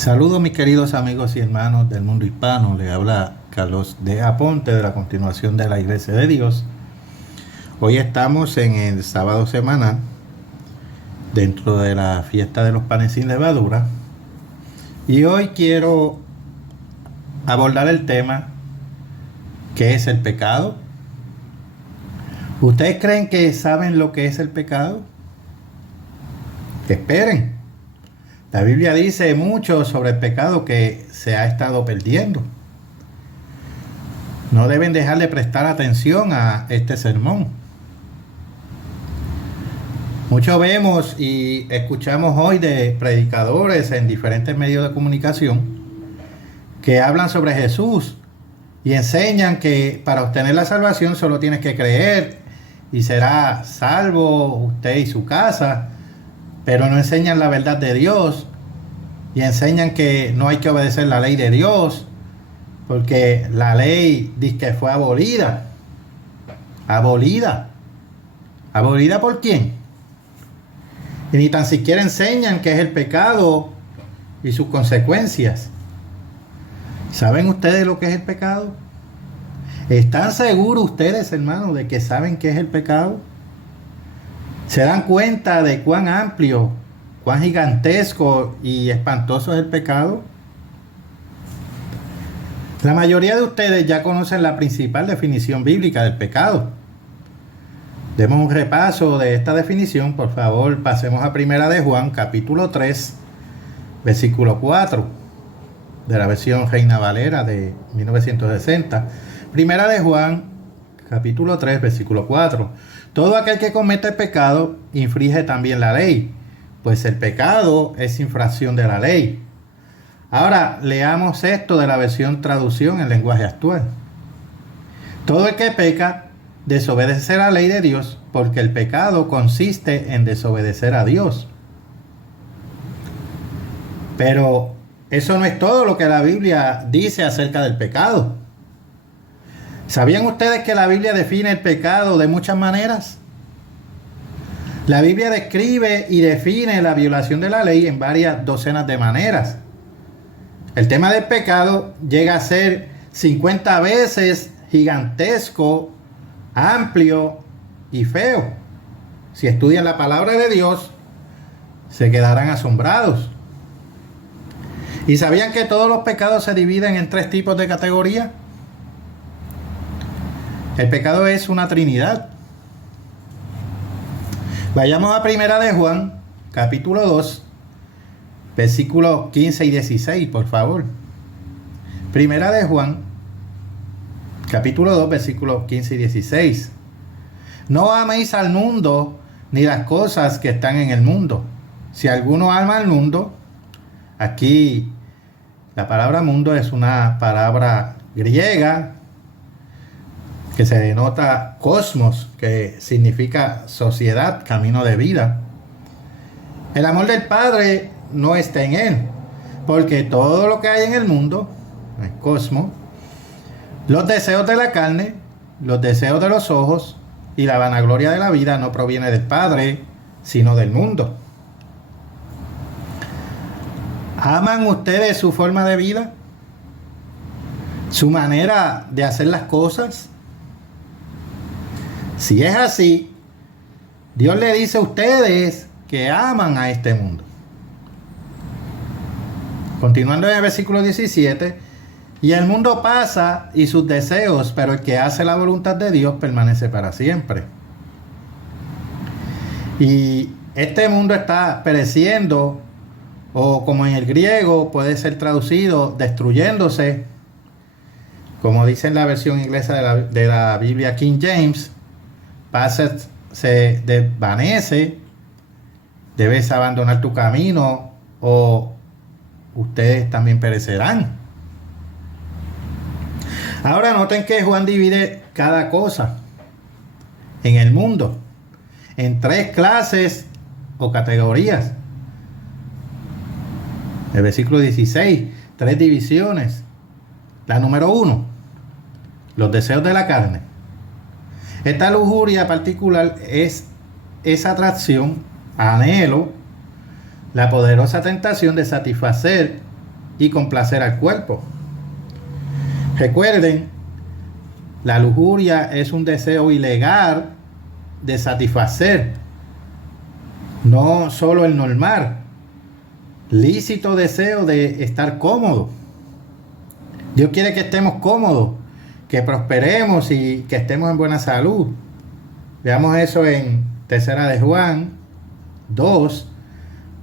Saludos mis queridos amigos y hermanos del mundo hispano. Le habla Carlos de Aponte de la continuación de la Iglesia de Dios. Hoy estamos en el sábado semanal dentro de la fiesta de los panes sin levadura. Y hoy quiero abordar el tema ¿qué es el pecado? ¿Ustedes creen que saben lo que es el pecado? Esperen. La Biblia dice mucho sobre el pecado que se ha estado perdiendo. No deben dejar de prestar atención a este sermón. Mucho vemos y escuchamos hoy de predicadores en diferentes medios de comunicación que hablan sobre Jesús y enseñan que para obtener la salvación solo tienes que creer y será salvo usted y su casa, pero no enseñan la verdad de Dios y enseñan que no hay que obedecer la ley de Dios porque la ley dice que fue abolida. ¿Abolida por quién? Y ni tan siquiera enseñan qué es el pecado y sus consecuencias. ¿Saben ustedes lo que es el pecado? ¿Están seguros ustedes, hermanos, de que saben qué es el pecado? ¿Se dan cuenta de cuán amplio, cuán gigantesco y espantoso es el pecado? La mayoría de ustedes ya conocen la principal definición bíblica del pecado. Demos un repaso de esta definición, por favor. Pasemos a Primera de Juan, capítulo 3, versículo 4, de la versión Reina Valera de 1960. Primera de Juan, capítulo 3, versículo 4. Todo aquel que comete pecado infringe también la ley, pues el pecado es infracción de la ley. Ahora leamos esto de la versión traducción en lenguaje actual. Todo el que peca desobedece la ley de Dios, porque el pecado consiste en desobedecer a Dios. Pero eso no es todo lo que la Biblia dice acerca del pecado. ¿Sabían ustedes que la Biblia define el pecado de muchas maneras? La Biblia describe y define la violación de la ley en varias docenas de maneras. El tema del pecado llega a ser 50 veces gigantesco, amplio y feo. Si estudian la palabra de Dios, se quedarán asombrados. ¿Y sabían que todos los pecados se dividen en 3 tipos de categorías? El pecado es una trinidad. Vayamos a Primera de Juan, capítulo 2, versículos 15 y 16, por favor. Primera de Juan, capítulo 2, versículos 15 y 16. No améis al mundo ni las cosas que están en el mundo. Si alguno ama al mundo, aquí la palabra mundo es una palabra griega que se denota cosmos, que significa sociedad, camino de vida. El amor del Padre no está en él, porque todo lo que hay en el mundo, el cosmos, los deseos de la carne, los deseos de los ojos y la vanagloria de la vida no proviene del Padre, sino del mundo. ¿Aman ustedes su forma de vida? ¿Su manera de hacer las cosas? Si es así, Dios le dice a ustedes que aman a este mundo. Continuando en el versículo 17, y el mundo pasa y sus deseos, pero el que hace la voluntad de Dios permanece para siempre. Y este mundo está pereciendo, o como en el griego puede ser traducido, destruyéndose, como dice en la versión inglesa de la Biblia King James. Pasa, se desvanece, debes abandonar tu camino o ustedes también perecerán. Ahora noten que Juan divide cada cosa en el mundo en 3 clases o categorías. El versículo 16, 3 divisiones. La número 1, los deseos de la carne. Esta lujuria particular es esa atracción, anhelo, la poderosa tentación de satisfacer y complacer al cuerpo. Recuerden, la lujuria es un deseo ilegal de satisfacer, no solo el normal, lícito deseo de estar cómodo. Dios quiere que estemos cómodos, que prosperemos y que estemos en buena salud. Veamos eso en 3 de Juan 2.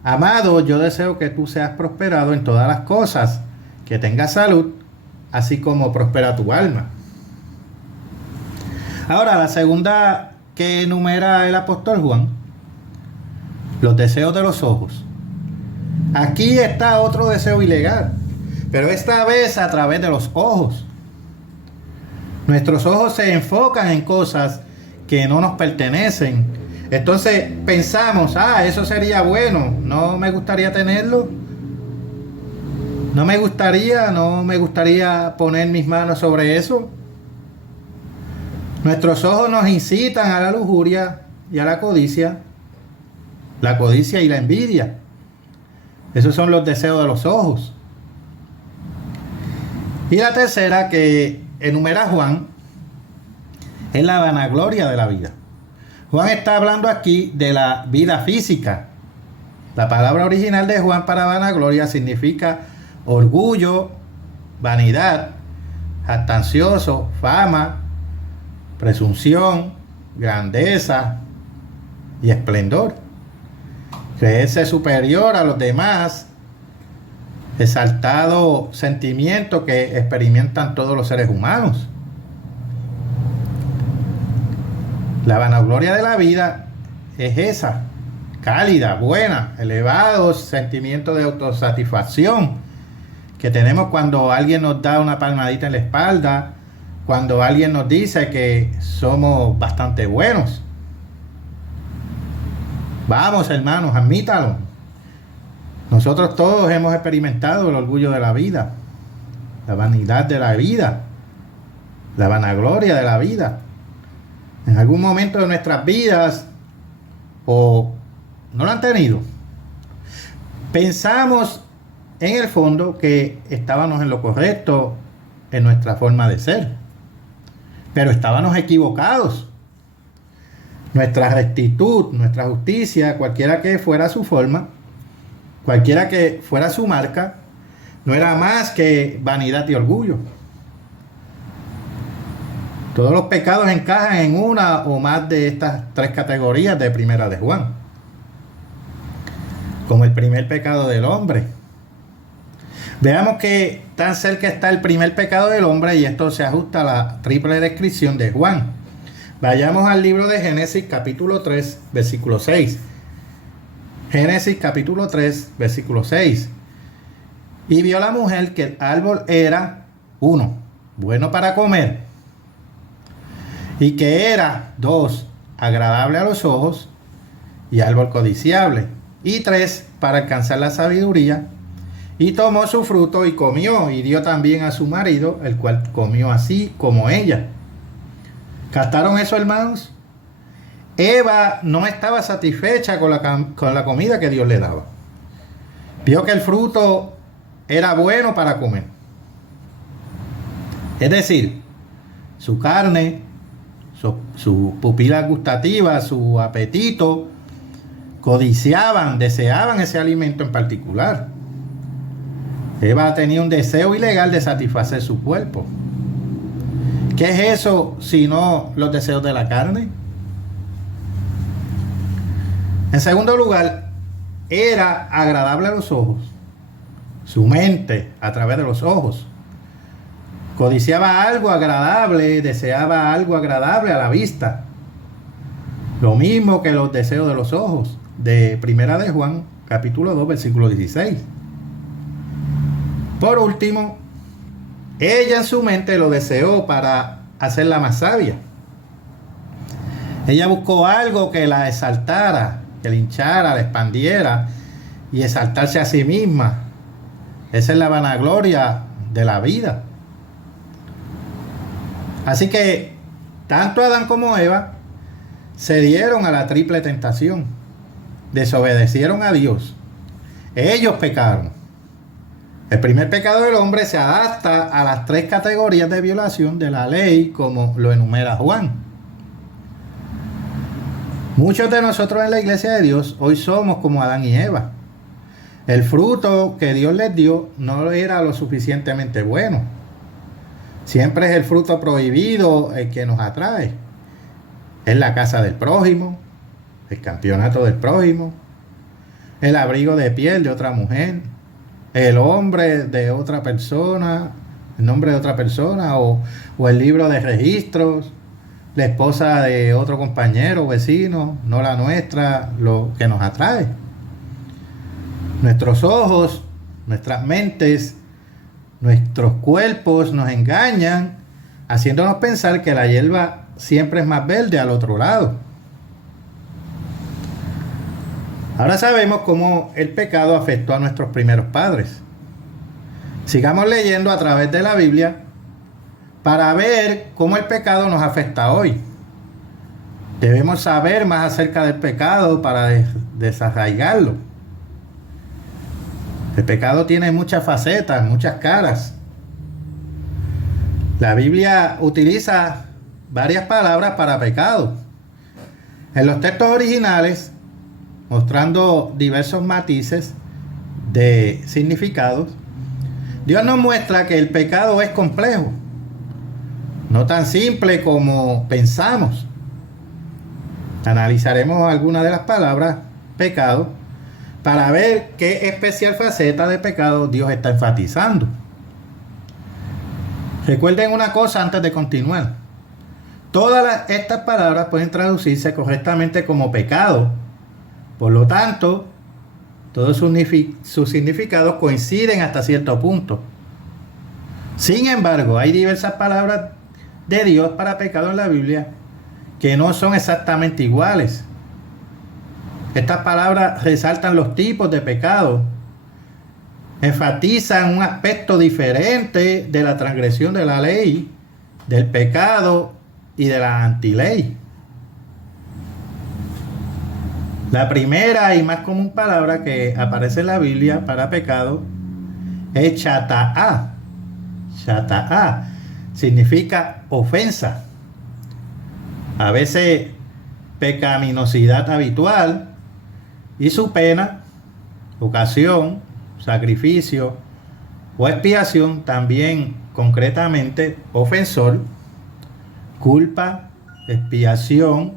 Amado, yo deseo que tú seas prosperado en todas las cosas, que tengas salud, así como prospera tu alma. Ahora, la segunda que enumera el apóstol Juan, los deseos de los ojos. Aquí está otro deseo ilegal, pero esta vez a través de los ojos. Nuestros ojos se enfocan en cosas que no nos pertenecen. Entonces pensamos, eso sería bueno, no me gustaría tenerlo. No me gustaría poner mis manos sobre eso. Nuestros ojos nos incitan a la lujuria y a la codicia y la envidia. Esos son los deseos de los ojos. Y la tercera que enumera Juan es la vanagloria de la vida. Juan está hablando aquí de la vida física. La palabra original de Juan para vanagloria significa orgullo, vanidad, jactancioso, fama, presunción, grandeza y esplendor. Creerse superior a los demás, exaltado sentimiento que experimentan todos los seres humanos. La vanagloria de la vida es esa, cálida, buena, elevados sentimientos de autosatisfacción que tenemos cuando alguien nos da una palmadita en la espalda, cuando alguien nos dice que somos bastante buenos. Vamos, hermanos, admítalo. Nosotros todos hemos experimentado el orgullo de la vida, la vanidad de la vida, la vanagloria de la vida. En algún momento de nuestras vidas, o no lo han tenido, pensamos en el fondo que estábamos en lo correcto en nuestra forma de ser, pero estábamos equivocados. Nuestra rectitud, nuestra justicia, cualquiera que fuera su forma, cualquiera que fuera su marca, no era más que vanidad y orgullo. Todos los pecados encajan en una o más de estas 3 categorías de 1 de Juan. Como el primer pecado del hombre. Veamos que tan cerca está el primer pecado del hombre y esto se ajusta a la triple descripción de Juan. Vayamos al libro de Génesis capítulo 3, versículo 6. Génesis capítulo 3, versículo 6. Y vio la mujer que el árbol era, 1, bueno para comer, y que era, 2, agradable a los ojos, y árbol codiciable, y 3, para alcanzar la sabiduría, y tomó su fruto y comió, y dio también a su marido, el cual comió así como ella. ¿Captaron eso, hermanos? Eva no estaba satisfecha con la comida que Dios le daba. Vio que el fruto era bueno para comer. Es decir, su carne, su pupila gustativa, su apetito, deseaban ese alimento en particular. Eva tenía un deseo ilegal de satisfacer su cuerpo. ¿Qué es eso sino los deseos de la carne? En segundo lugar, era agradable a los ojos. Su mente, a través de los ojos, codiciaba algo agradable, deseaba algo agradable a la vista. Lo mismo que los deseos de los ojos, de 1 de Juan, capítulo 2, versículo 16. Por último, ella en su mente lo deseó para hacerla más sabia. Ella buscó algo que la exaltara, que la hinchara, la expandiera y exaltarse a sí misma. Esa es la vanagloria de la vida. Así que tanto Adán como Eva se dieron a la triple tentación. Desobedecieron a Dios. Ellos pecaron. El primer pecado del hombre se adapta a las 3 categorías de violación de la ley, como lo enumera Juan. Muchos de nosotros en la iglesia de Dios hoy somos como Adán y Eva. El fruto que Dios les dio no era lo suficientemente bueno. Siempre es el fruto prohibido el que nos atrae. Es la casa del prójimo, el campeonato del prójimo, el abrigo de piel de otra mujer, el hombre de otra persona, el nombre de otra persona, o el libro de registros, la esposa de otro compañero o vecino, no la nuestra, lo que nos atrae. Nuestros ojos, nuestras mentes, nuestros cuerpos nos engañan, haciéndonos pensar que la hierba siempre es más verde al otro lado. Ahora sabemos cómo el pecado afectó a nuestros primeros padres. Sigamos leyendo a través de la Biblia para ver cómo el pecado nos afecta hoy. Debemos saber más acerca del pecado para desarraigarlo. El pecado tiene muchas facetas, muchas caras. La Biblia utiliza varias palabras para pecado. En los textos originales, mostrando diversos matices de significados, Dios nos muestra que el pecado es complejo, no tan simple como pensamos. Analizaremos algunas de las palabras pecado para ver qué especial faceta de pecado Dios está enfatizando. Recuerden una cosa antes de continuar. Todas estas palabras pueden traducirse correctamente como pecado. Por lo tanto, todos sus significados coinciden hasta cierto punto. Sin embargo, hay diversas palabras de Dios para pecado en la Biblia que no son exactamente iguales. Estas palabras resaltan los tipos de pecado, enfatizan un aspecto diferente de la transgresión de la ley, del pecado y de la antiley. La primera y más común palabra que aparece en la Biblia para pecado es chata'a. Chata'a significa ofensa. A veces pecaminosidad habitual, y su pena, ocasión, sacrificio o expiación, también concretamente ofensor, culpa, expiación,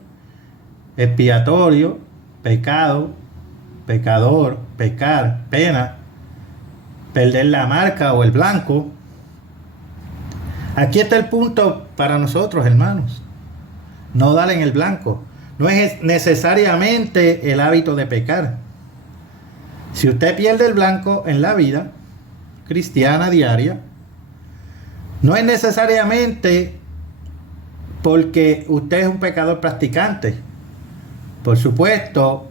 expiatorio, pecado, pecador, pecar, pena, perder la marca o el blanco. Aquí está el punto para nosotros, hermanos. No dar en el blanco. No es necesariamente el hábito de pecar. Si usted pierde el blanco en la vida cristiana diaria, no es necesariamente porque usted es un pecador practicante. Por supuesto,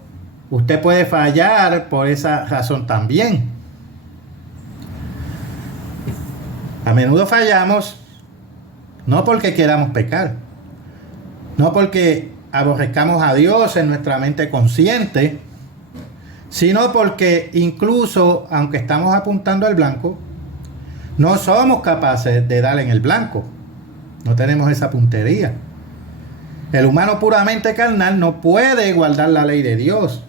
usted puede fallar por esa razón también. A menudo fallamos no porque queramos pecar, no porque aborrezcamos a Dios en nuestra mente consciente, sino porque incluso aunque estamos apuntando al blanco, no somos capaces de dar en el blanco. No tenemos esa puntería. El humano puramente carnal no puede guardar la ley de Dios.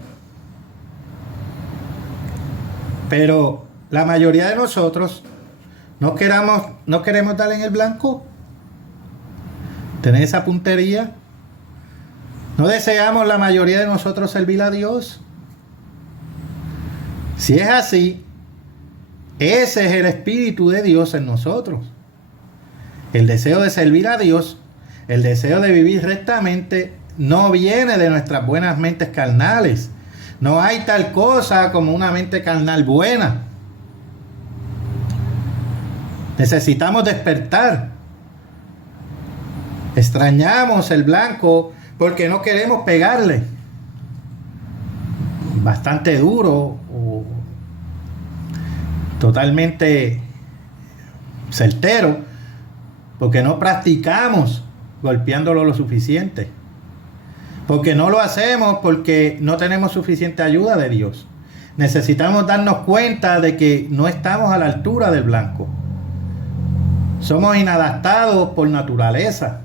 Pero la mayoría de nosotros no queremos dar en el blanco. Tener esa puntería. ¿No deseamos la mayoría de nosotros servir a Dios? Si es así, ese es el Espíritu de Dios en nosotros. El deseo de servir a Dios, el deseo de vivir rectamente, no viene de nuestras buenas mentes carnales. No hay tal cosa como una mente carnal buena. Necesitamos despertar. Extrañamos el blanco porque no queremos pegarle. Bastante duro o totalmente certero, porque no practicamos golpeándolo lo suficiente, porque no lo hacemos porque no tenemos suficiente ayuda de Dios, necesitamos darnos cuenta de que no estamos a la altura del blanco. Somos inadaptados por naturaleza.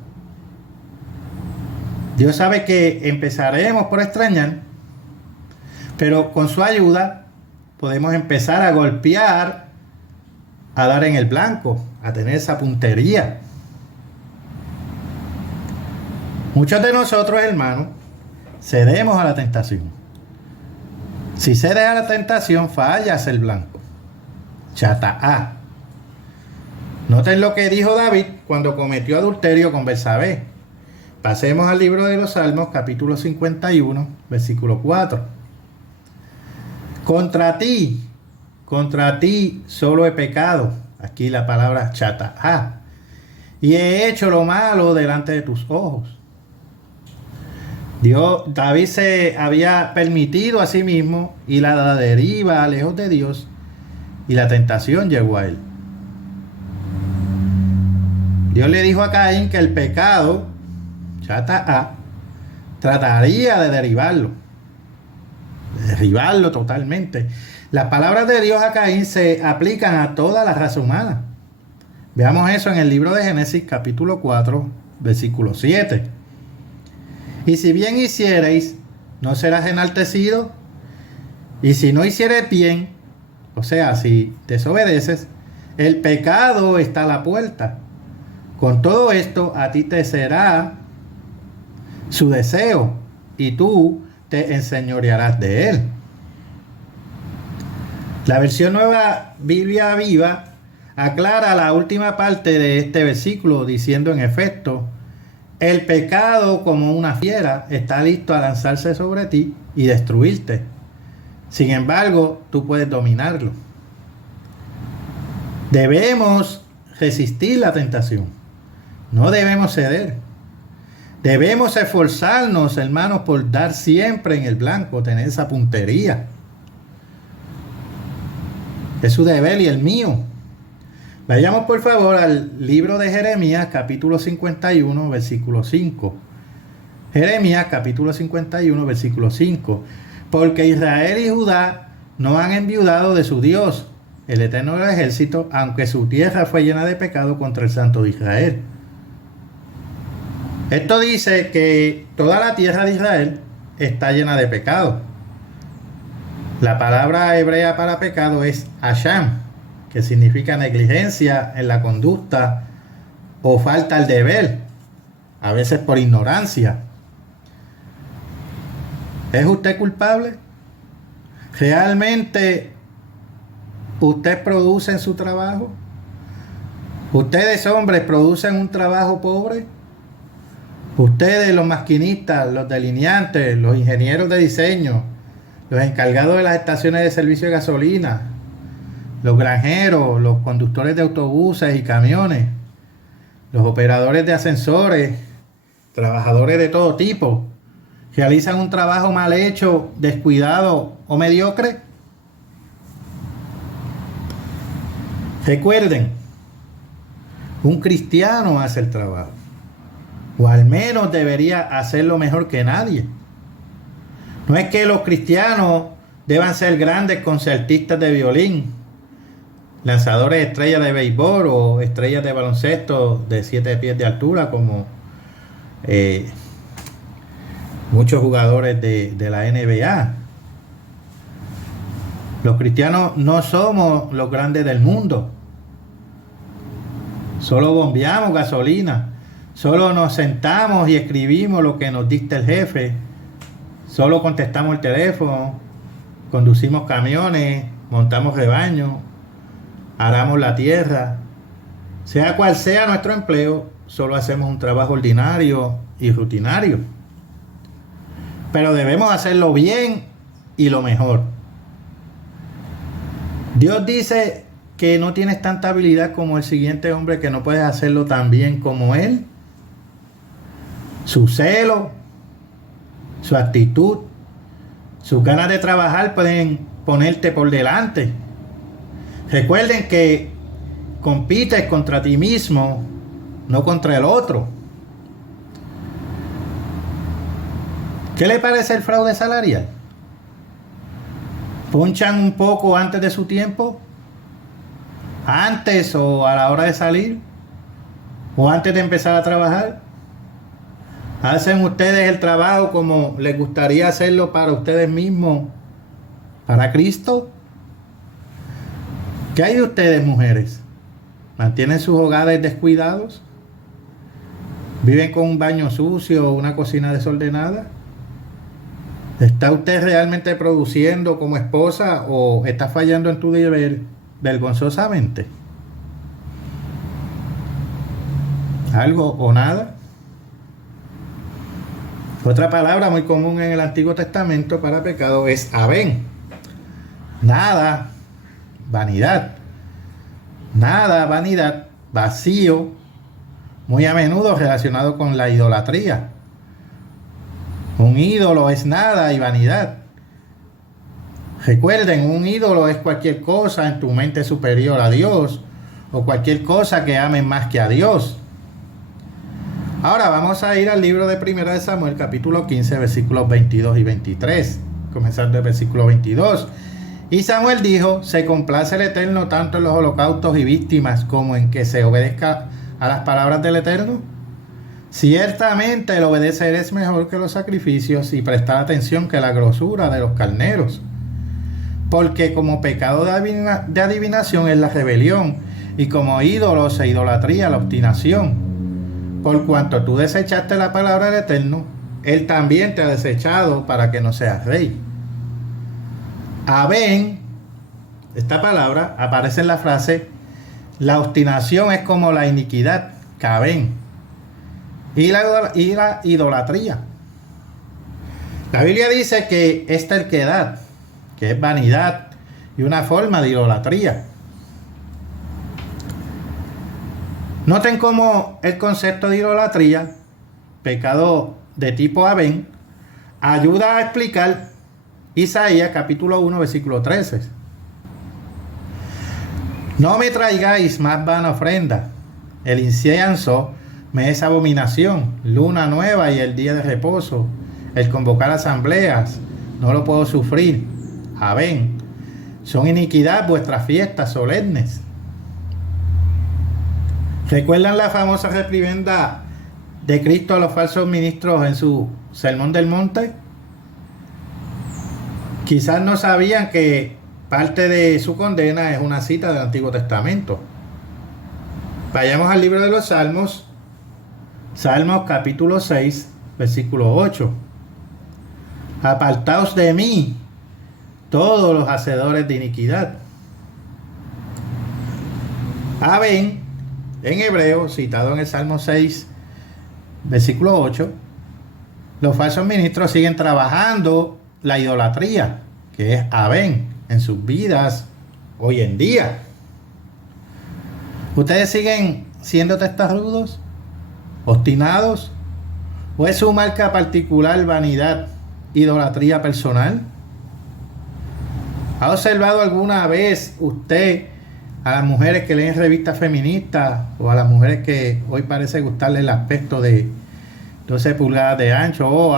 Dios sabe que empezaremos por extrañar, pero con su ayuda podemos empezar a golpear, a dar en el blanco, a tener esa puntería. Muchos de nosotros, hermanos, cedemos a la tentación. Si cedes a la tentación, fallas el blanco. Chata A. Noten lo que dijo David cuando cometió adulterio con Betsabé. Pasemos al libro de los Salmos, capítulo 51, versículo 4. Contra ti solo he pecado. Aquí la palabra chata A. Y he hecho lo malo delante de tus ojos. David se había permitido a sí mismo ir a la deriva, lejos de Dios, y la tentación llegó a él. Dios le dijo a Caín que el pecado, chata A, trataría de derribarlo totalmente. Las palabras de Dios a Caín se aplican a toda la raza humana. Veamos eso en el libro de Génesis, capítulo 4, versículo 7. Y si bien hiciereis, no serás enaltecido. Y si no hicieres bien, o sea, si desobedeces, el pecado está a la puerta. Con todo esto, a ti te será su deseo, y tú te enseñorearás de él. La versión Nueva Biblia Viva aclara la última parte de este versículo diciendo en efecto: el pecado, como una fiera, está listo a lanzarse sobre ti y destruirte. Sin embargo, tú puedes dominarlo. Debemos resistir la tentación. No debemos ceder. Debemos esforzarnos, hermanos, por dar siempre en el blanco, tener esa puntería. Es su deber y el mío. Vayamos por favor al libro de Jeremías, capítulo 51, versículo 5. Jeremías, capítulo 51, versículo 5. Porque Israel y Judá no han enviudado de su Dios, el Eterno del Ejército, aunque su tierra fue llena de pecado contra el Santo de Israel. Esto dice que toda la tierra de Israel está llena de pecado. La palabra hebrea para pecado es asham, que significa negligencia en la conducta o falta al deber, a veces por ignorancia. ¿Es usted culpable? ¿Realmente usted produce en su trabajo? ¿Ustedes, hombres, producen un trabajo pobre? Ustedes, los maquinistas, los delineantes, los ingenieros de diseño, los encargados de las estaciones de servicio de gasolina, los granjeros, los conductores de autobuses y camiones, los operadores de ascensores, trabajadores de todo tipo, realizan un trabajo mal hecho, descuidado o mediocre. Recuerden, un cristiano hace el trabajo, o al menos debería hacerlo mejor que nadie. No es que los cristianos deban ser grandes concertistas de violín, lanzadores estrellas de béisbol o estrellas de baloncesto de 7 pies de altura como muchos jugadores de la NBA. Los cristianos no somos los grandes del mundo. Solo bombeamos gasolina. Solo nos sentamos y escribimos lo que nos dicta el jefe. Solo contestamos el teléfono. Conducimos camiones. Montamos rebaños. Aramos la tierra. Sea cual sea nuestro empleo, solo hacemos un trabajo ordinario y rutinario. Pero debemos hacerlo bien y lo mejor. Dios dice que no tienes tanta habilidad como el siguiente hombre, que no puedes hacerlo tan bien como él. Su celo, su actitud, sus ganas de trabajar pueden ponerte por delante. Recuerden que compites contra ti mismo, no contra el otro. ¿Qué le parece el fraude salarial? ¿Ponchan un poco antes de su tiempo? ¿Antes o a la hora de salir? ¿O antes de empezar a trabajar? ¿Hacen ustedes el trabajo como les gustaría hacerlo para ustedes mismos, para Cristo? ¿Qué hay de ustedes, mujeres? ¿Mantienen sus hogares descuidados? ¿Viven con un baño sucio o una cocina desordenada? ¿Está usted realmente produciendo como esposa o está fallando en tu deber vergonzosamente? ¿Algo o nada? Otra palabra muy común en el Antiguo Testamento para pecado es Abén. Nada, vanidad. Nada, vanidad, vacío, muy a menudo relacionado con la idolatría. Un ídolo es nada y vanidad. Recuerden, un ídolo es cualquier cosa en tu mente superior a Dios o cualquier cosa que amen más que a Dios. Ahora vamos a ir al libro de Primera de Samuel, capítulo 15, versículos 22 y 23, comenzando del versículo 22. Y Samuel dijo: se complace el Eterno tanto en los holocaustos y víctimas como en que se obedezca a las palabras del Eterno. Ciertamente el obedecer es mejor que los sacrificios y prestar atención que la grosura de los carneros. Porque como pecado de adivinación es la rebelión, y como ídolos e idolatría la obstinación. Por cuanto tú desechaste la palabra del Eterno, Él también te ha desechado para que no seas rey. Abén, esta palabra aparece en la frase: la obstinación es como la iniquidad, Cabén. Y la idolatría. La Biblia dice que es terquedad, que es vanidad y una forma de idolatría. Noten cómo el concepto de idolatría, pecado de tipo Abén, ayuda a explicar Isaías capítulo 1 versículo 13. No me traigáis más vana ofrenda, el incienso me es abominación, luna nueva y el día de reposo, el convocar asambleas, no lo puedo sufrir. Abén, son iniquidad vuestras fiestas solemnes. ¿Recuerdan la famosa reprimenda de Cristo a los falsos ministros en su Sermón del Monte? Quizás no sabían que parte de su condena es una cita del Antiguo Testamento. Vayamos al libro de los Salmos. Salmos capítulo 6, versículo 8. Apartaos de mí, todos los hacedores de iniquidad. Abén, en hebreo, citado en el Salmo 6, versículo 8, los falsos ministros siguen trabajando la idolatría, que es Abén, en sus vidas hoy en día. ¿Ustedes siguen siendo testarudos, obstinados? ¿O es su marca particular vanidad, idolatría personal? ¿Ha observado alguna vez usted a las mujeres que leen revistas feministas o a las mujeres que hoy parece gustarle el aspecto de 12 pulgadas de ancho?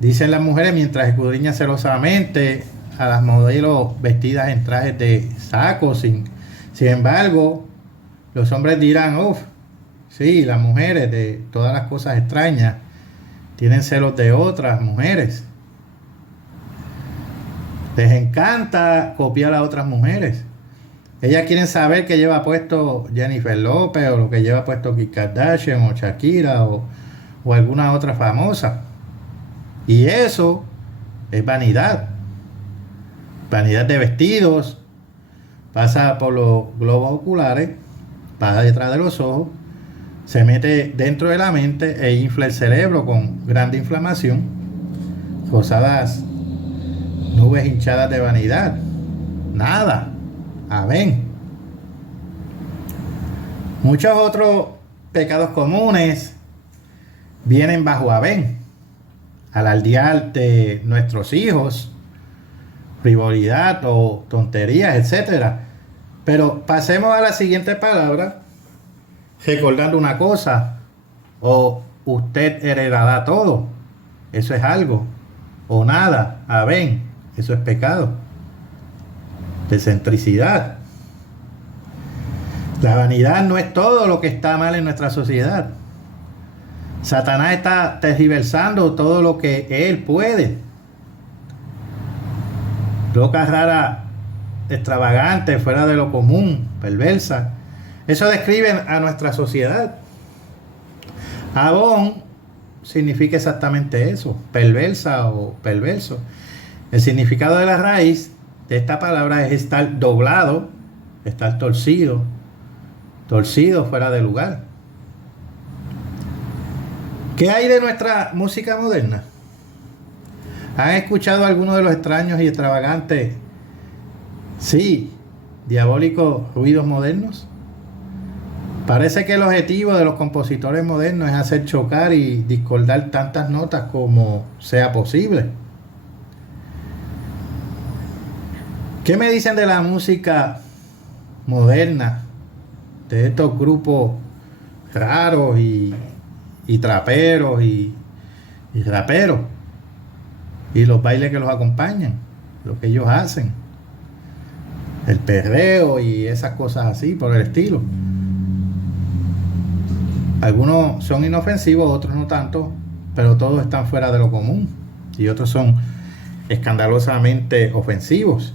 Dicen las mujeres mientras escudriñan celosamente a las modelos vestidas en trajes de saco. Sin embargo, los hombres dirán: sí, las mujeres de todas las cosas extrañas tienen celos de otras mujeres. Les encanta copiar a otras mujeres. Ellas quieren saber qué lleva puesto Jennifer López o lo que lleva puesto Kim Kardashian o Shakira o alguna otra famosa. Y eso es vanidad. Vanidad de vestidos. Pasa por los globos oculares, pasa detrás de los ojos, se mete dentro de la mente e infla el cerebro con grande inflamación. Rosadas nubes hinchadas de vanidad. Nada. Amén. Muchos otros pecados comunes vienen bajo Abén. Alardear de nuestros hijos, frivolidad o tonterías, etc. Pero pasemos a la siguiente palabra, recordando una cosa: o usted heredará todo. Eso es algo. O nada. Abén. Eso es pecado. Excentricidad. La vanidad no es todo lo que está mal en nuestra sociedad. Satanás está tergiversando todo lo que él puede. Locas, raras, extravagantes, fuera de lo común, perversa. Eso describe a nuestra sociedad. Abón significa exactamente eso, perversa o perverso. El significado de la raíz de esta palabra es estar doblado, estar torcido fuera de lugar. ¿Qué hay de nuestra música moderna? ¿Han escuchado algunos de los extraños y extravagantes, sí, diabólicos ruidos modernos? Parece que el objetivo de los compositores modernos es hacer chocar y discordar tantas notas como sea posible. ¿Qué me dicen de la música moderna, de estos grupos raros y traperos y raperos, y los bailes que los acompañan, lo que ellos hacen, el perreo y esas cosas así por el estilo? Algunos son inofensivos, otros no tanto, pero todos están fuera de lo común, y otros son escandalosamente ofensivos.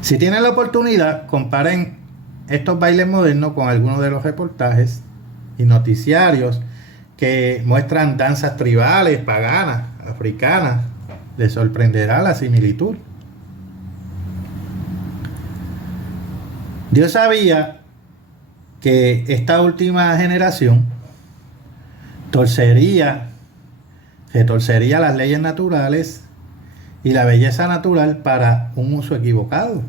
Si tienen la oportunidad, comparen estos bailes modernos con algunos de los reportajes y noticiarios que muestran danzas tribales, paganas, africanas. Les sorprenderá la similitud. Dios sabía que esta última generación retorcería las leyes naturales y la belleza natural para un uso equivocado.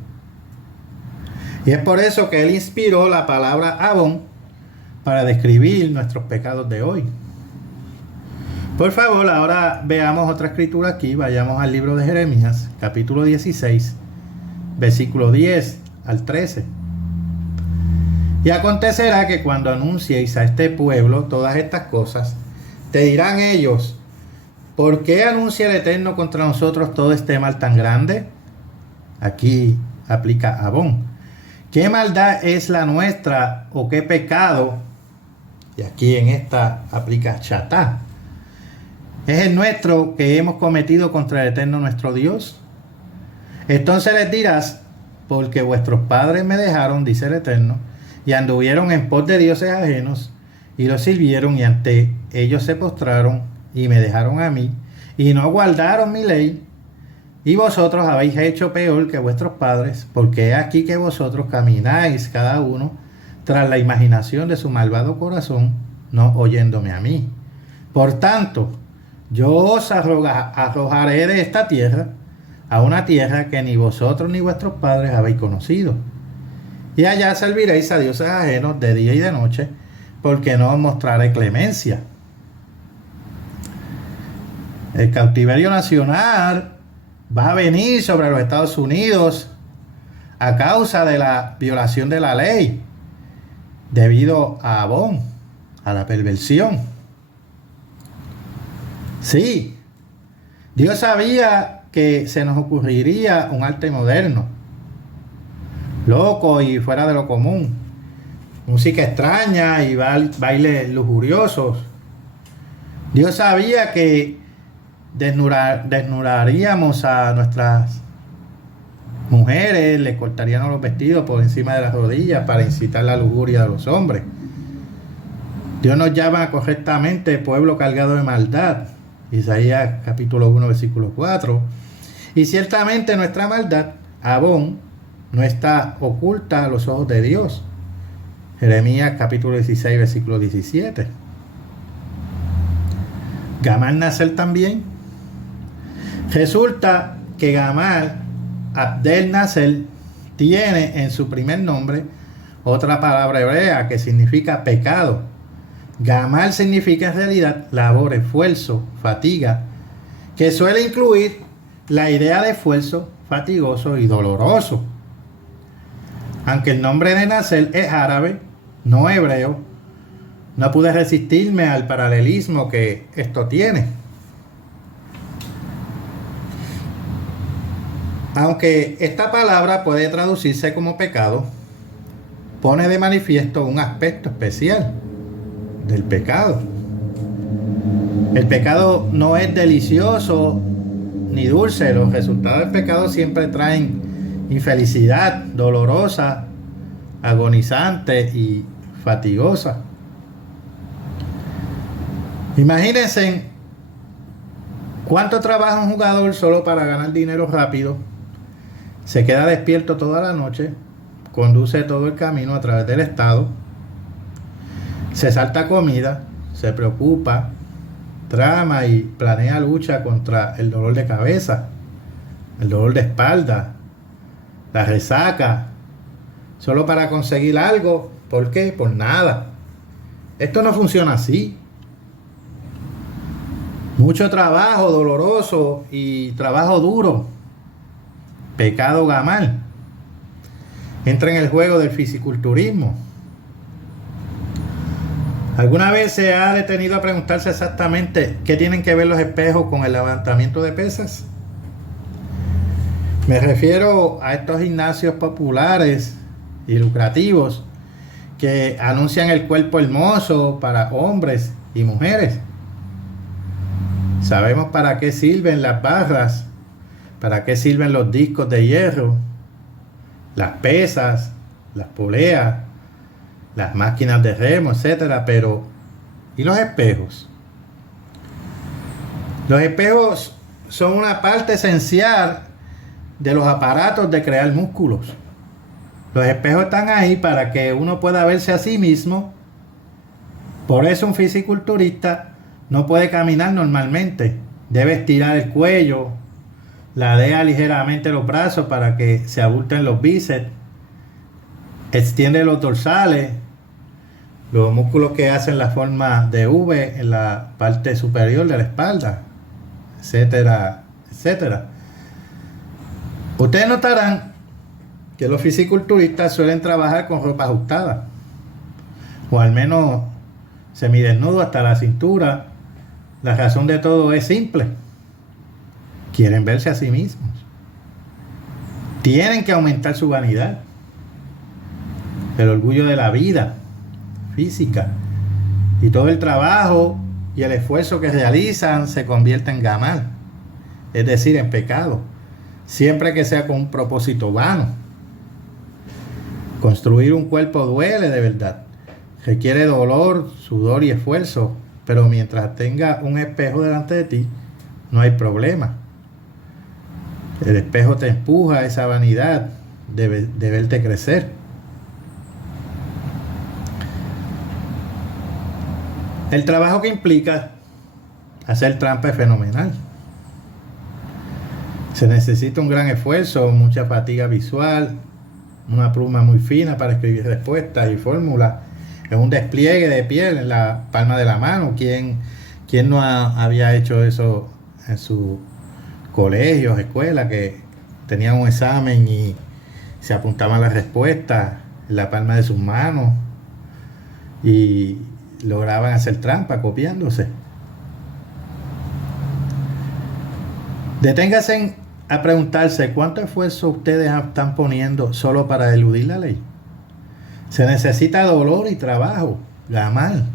Y es por eso que Él inspiró la palabra Abón para describir nuestros pecados de hoy. Por favor, ahora veamos otra escritura aquí. Vayamos al libro de Jeremías, capítulo 16, versículo 10 al 13. Y acontecerá que cuando anunciéis a este pueblo todas estas cosas, te dirán ellos: ¿por qué anuncia el Eterno contra nosotros todo este mal tan grande? Aquí aplica Abón. ¿Qué maldad es la nuestra o qué pecado? Y aquí en esta aplica Chatá. Es el nuestro que hemos cometido contra el Eterno nuestro Dios. Entonces les dirás: porque vuestros padres me dejaron, dice el Eterno, y anduvieron en pos de dioses ajenos, y los sirvieron, y ante ellos se postraron, y me dejaron a mí, y no guardaron mi ley. Y vosotros habéis hecho peor que vuestros padres, porque he aquí que vosotros camináis cada uno tras la imaginación de su malvado corazón, no oyéndome a mí. Por tanto, yo os arrojaré de esta tierra a una tierra que ni vosotros ni vuestros padres habéis conocido. Y allá serviréis a dioses ajenos de día y de noche, porque no os mostraré clemencia. El cautiverio nacional va a venir sobre los Estados Unidos a causa de la violación de la ley, debido a Abón, a la perversión. Sí, Dios sabía que se nos ocurriría un arte moderno, loco y fuera de lo común, música extraña y bailes lujuriosos. Dios sabía que desnudaríamos a nuestras mujeres, les cortaríamos los vestidos por encima de las rodillas para incitar la lujuria de los hombres. Dios nos llama correctamente pueblo cargado de maldad, Isaías capítulo 1 versículo 4. Y ciertamente nuestra maldad, Abón, no está oculta a los ojos de Dios, Jeremías capítulo 16 versículo 17. Gamal Nasser también. Resulta que Gamal Abdel Nasser tiene en su primer nombre otra palabra hebrea que significa pecado. Gamal significa en realidad labor, esfuerzo, fatiga, que suele incluir la idea de esfuerzo fatigoso y doloroso. Aunque el nombre de Nasser es árabe, no hebreo, no pude resistirme al paralelismo que esto tiene. Aunque esta palabra puede traducirse como pecado, pone de manifiesto un aspecto especial del pecado. El pecado no es delicioso ni dulce. Los resultados del pecado siempre traen infelicidad dolorosa, agonizante y fatigosa. Imagínense cuánto trabaja un jugador solo para ganar dinero rápido. Se queda despierto toda la noche, conduce todo el camino a través del estado, se salta comida, se preocupa, trama y planea lucha contra el dolor de cabeza, el dolor de espalda, la resaca, solo para conseguir algo. ¿Por qué? Por nada. Esto no funciona así. Mucho trabajo doloroso y trabajo duro, pecado gamal, entra en el juego del fisiculturismo. ¿Alguna vez se ha detenido a preguntarse exactamente qué tienen que ver los espejos con el levantamiento de pesas? Me refiero a estos gimnasios populares y lucrativos que anuncian el cuerpo hermoso para hombres y mujeres. Sabemos para qué sirven las barras, para qué sirven los discos de hierro, las pesas, las poleas, las máquinas de remo, etcétera, pero ¿y los espejos? Los espejos son una parte esencial de los aparatos de crear músculos. Los espejos están ahí para que uno pueda verse a sí mismo. Por eso un fisiculturista no puede caminar normalmente. Debe estirar el cuello, ladea ligeramente los brazos para que se abulten los bíceps, extiende los dorsales, los músculos que hacen la forma de V en la parte superior de la espalda, etcétera, etcétera. Ustedes notarán que los fisiculturistas suelen trabajar con ropa ajustada, o al menos semidesnudo hasta la cintura. La razón de todo es simple: quieren verse a sí mismos. Tienen que aumentar su vanidad, el orgullo de la vida física, y todo el trabajo y el esfuerzo que realizan se convierte en gamal, es decir, en pecado, siempre que sea con un propósito vano. Construir un cuerpo duele de verdad, requiere dolor, sudor y esfuerzo, pero mientras tenga un espejo delante de ti, no hay problema. El espejo te empuja a esa vanidad de verte crecer. El trabajo que implica hacer trampa es fenomenal. Se necesita un gran esfuerzo, mucha fatiga visual, una pluma muy fina para escribir respuestas y fórmulas, en un despliegue de piel en la palma de la mano. ¿Quién no había hecho eso en sus colegios, escuelas, que tenían un examen y se apuntaban las respuestas en la palma de sus manos y lograban hacer trampa copiándose? Deténgase a preguntarse cuánto esfuerzo ustedes están poniendo solo para eludir la ley. Se necesita dolor y trabajo, gamal,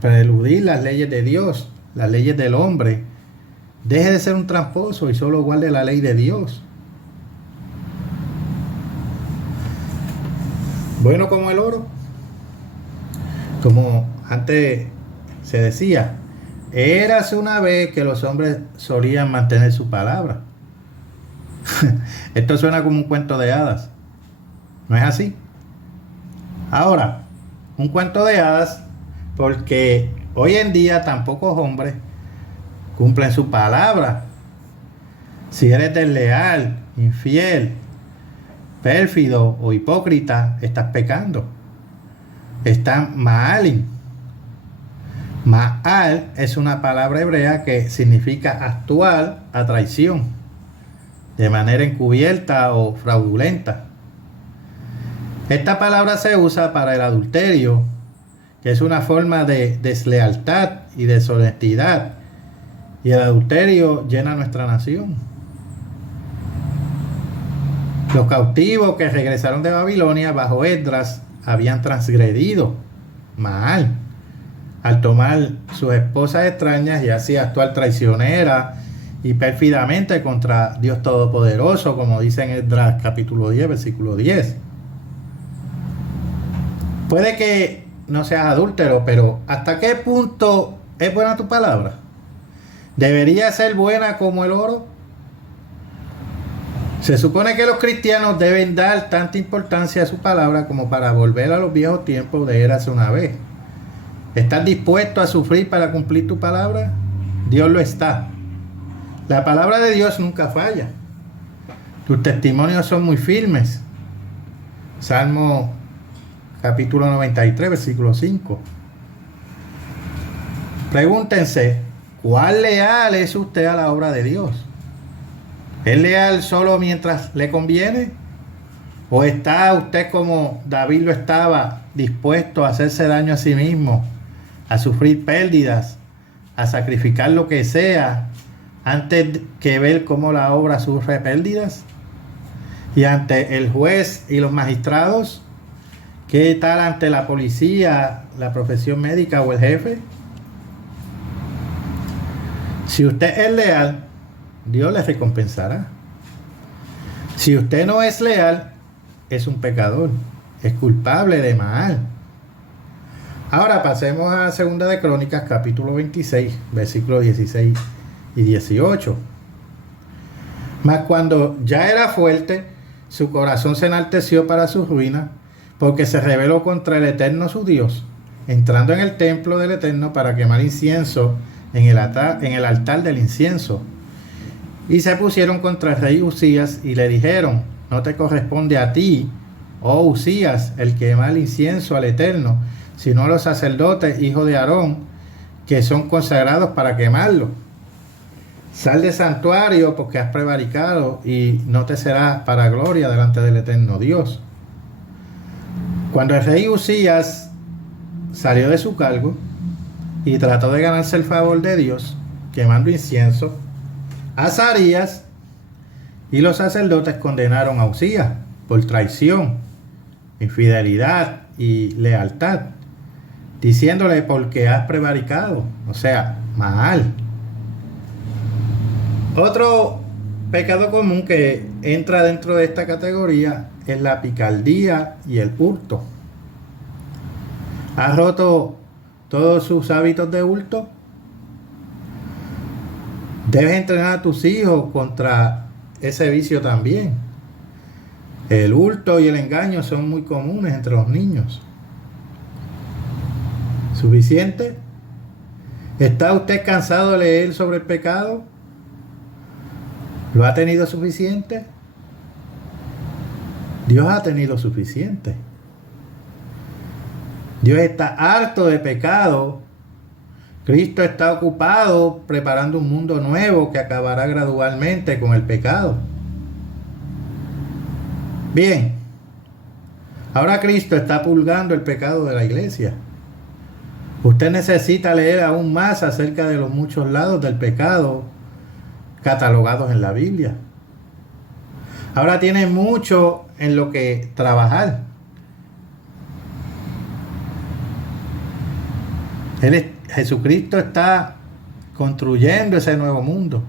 para eludir las leyes de Dios, las leyes del hombre. Deje de ser un tramposo y solo guarde la ley de Dios. Bueno, como el oro, como antes se decía, érase una vez que los hombres solían mantener su palabra. Esto suena como un cuento de hadas, ¿no es así? Ahora, un cuento de hadas porque hoy en día tan pocos hombres cumplen su palabra. Si eres desleal, infiel, pérfido o hipócrita, estás pecando. Estás ma'alim. Ma'al es una palabra hebrea que significa actuar a traición, de manera encubierta o fraudulenta. Esta palabra se usa para el adulterio, que es una forma de deslealtad y deshonestidad, y el adulterio llena nuestra nación. Los cautivos que regresaron de Babilonia bajo Esdras habían transgredido mal al tomar sus esposas extrañas y así actuar traicionera y pérfidamente contra Dios Todopoderoso, como dice en Esdras capítulo 10, versículo 10. Puede que no seas adúltero, pero ¿hasta qué punto es buena tu palabra? ¿Debería ser buena como el oro? Se supone que los cristianos deben dar tanta importancia a su palabra como para volver a los viejos tiempos de érase una vez. ¿Estás dispuesto a sufrir para cumplir tu palabra? Dios lo está. La palabra de Dios nunca falla. Tus testimonios son muy firmes. Salmo capítulo 93, versículo 5. Pregúntense, ¿cuál leal es usted a la obra de Dios? ¿Es leal solo mientras le conviene? ¿O está usted como David lo estaba, dispuesto a hacerse daño a sí mismo, a sufrir pérdidas, a sacrificar lo que sea, antes que ver cómo la obra sufre pérdidas? Y ante el juez y los magistrados, ¿qué tal ante la policía, la profesión médica o el jefe? Si usted es leal, Dios le recompensará. Si usted no es leal, es un pecador, es culpable de mal. Ahora pasemos a 2 de Crónicas, capítulo 26, versículos 16 y 18. Mas cuando ya era fuerte, su corazón se enalteció para su ruina, porque se rebeló contra el Eterno su Dios, entrando en el templo del Eterno para quemar incienso en el altar del incienso. Y se pusieron contra el rey Usías y le dijeron: no te corresponde a ti, oh Usías, el quemar el incienso al Eterno, sino a los sacerdotes, hijos de Aarón, que son consagrados para quemarlo. Sal del santuario, porque has prevaricado, y no te será para gloria delante del Eterno Dios. Cuando el rey Usías salió de su cargo y trató de ganarse el favor de Dios, quemando incienso, Azarías y los sacerdotes condenaron a Usías por traición, infidelidad y lealtad, diciéndole: porque has prevaricado, o sea, mal. Otro pecado común que entra dentro de esta categoría es la picardía y el hurto. ¿Has roto todos sus hábitos de hurto? Debes entrenar a tus hijos contra ese vicio también. El hurto y el engaño son muy comunes entre los niños. ¿Suficiente? ¿Está usted cansado de leer sobre el pecado? ¿Lo ha tenido suficiente? Dios ha tenido suficiente. Dios está harto de pecado. Cristo está ocupado preparando un mundo nuevo que acabará gradualmente con el pecado. Bien, ahora Cristo está purgando el pecado de la iglesia. Usted necesita leer aún más acerca de los muchos lados del pecado catalogados en la Biblia. Ahora tiene mucho en lo que trabajar. Jesucristo está construyendo ese nuevo mundo.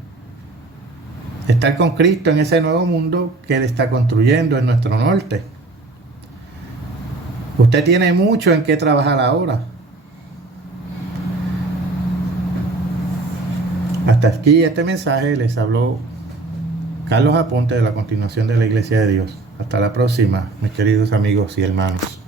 Estar con Cristo en ese nuevo mundo que Él está construyendo en nuestro norte. Usted tiene mucho en qué trabajar ahora. Hasta aquí este mensaje. Les habló Carlos Aponte de la Continuación de la Iglesia de Dios. Hasta la próxima, mis queridos amigos y hermanos.